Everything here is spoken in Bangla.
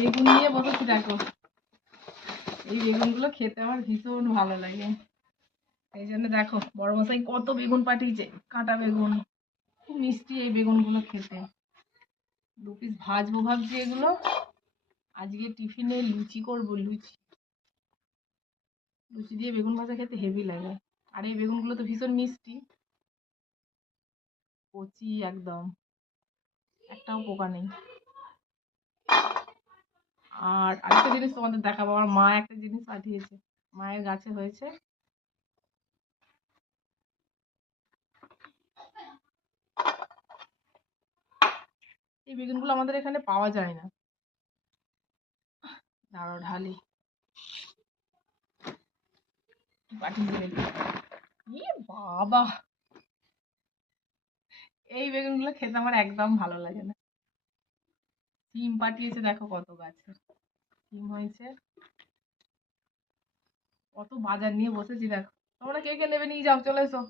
বেগুন নিয়ে বসেছি দেখো। এই বেগুনগুলো খেতে আমার ভীষণ ভালো লাগে, এই জন্য দেখো বড় মশাই কত বেগুন পাঠিয়েছে, কাঁটা বেগুন। খুব মিষ্টি এই বেগুনগুলো খেতে। 2 পিস ভাজবো ভাবছি এগুলো। আজকে টিফিনে লুচি করবো, লুচি লুচি দিয়ে বেগুন ভাজা খেতে হেভি লাগে। আর এই বেগুনগুলো তো ভীষণ মিষ্টি, কচি একদম, একটাও পোকা নেই। আর আরেকটা জিনিস তোমাদের দেখাবো, আমার মা একটা জিনিস পাঠিয়েছে, মায়ের গাছে হয়েছে। এই বেগুনগুলো আমাদের এখানে পাওয়া যায় না। দাঁড়াও ঢালি। বাবা, এই বেগুনগুলো খেতে আমার একদম ভালো লাগে না। সিম পাঠিয়েছে দেখো, কত গাছে সিম হয়েছে, কত বাজার নিয়ে বসেছি দেখো। তোমরা কে কে নেবে নিয়ে যাও, চলে এসো।